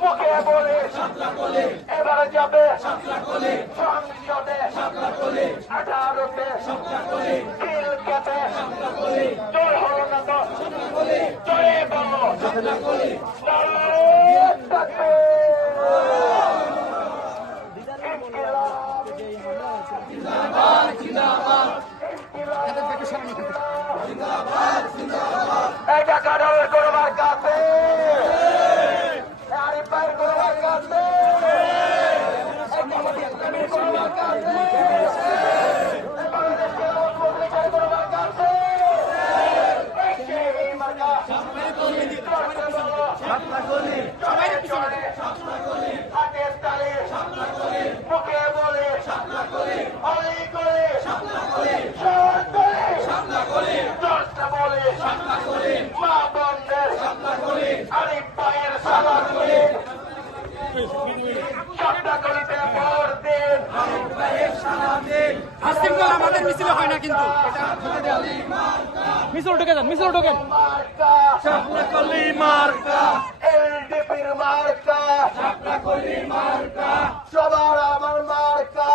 মুখে বলে এবার যাবে সংসদে 18তে কিল কেটে জয় হলো না তো জয় বলো এটা কারণের করবার কাছে মুখে বলে বলে মা বন্ধের আরিফ ভাইয়ের সালাদ করে আমাদের মিছিল হয় না কিন্তু মিছিল ঢোকে যান মিছিল ঢোকেন এলডিপির মার্কা সবার আমার মার্কা